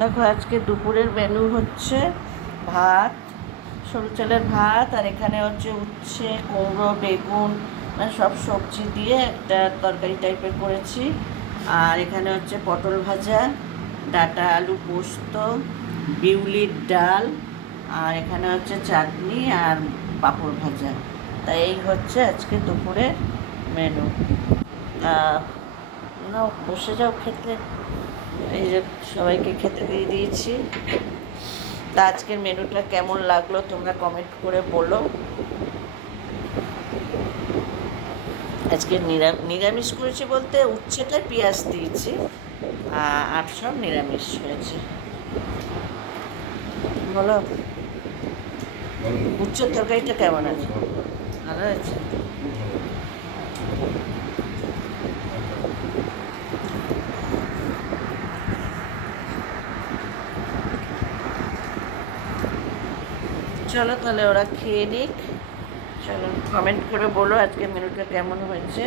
দেখো আজকে দুপুরের মেনু হচ্ছে ভাত, সরু চালের ভাত, আর এখানে হচ্ছে উচ্ছে, কুমড়ো, বেগুন, মানে সব সবজি দিয়ে একটা তরকারি টাইপের করেছি। আর এখানে হচ্ছে পটল ভাজা, ডাঁটা আলু পোস্ত, বিউলির ডাল, আর এখানে হচ্ছে চাটনি আর পাঁপড় ভাজা। তাই এই হচ্ছে আজকে দুপুরের মেনু। না, বসে যাও খেতে। এই যে সবাইকে খেতে দিয়ে দিয়েছি। তা আজকের মেনুটা কেমন লাগলো তোমরা কমেন্ট করে বলো। আজকে নিরামিষ করেছি বলতে উচ্ছেটায় পেঁয়াজ দিয়েছি, আর সব নিরামিষ হয়েছে। বলো, উচ্ছের তরকারিটা কেমন আছে? ভালো আছে। চলো তাহলে ওরা খেয়ে নিক। চলো কমেন্ট করে বলো আজকে মেনুটা কেমন হয়েছে।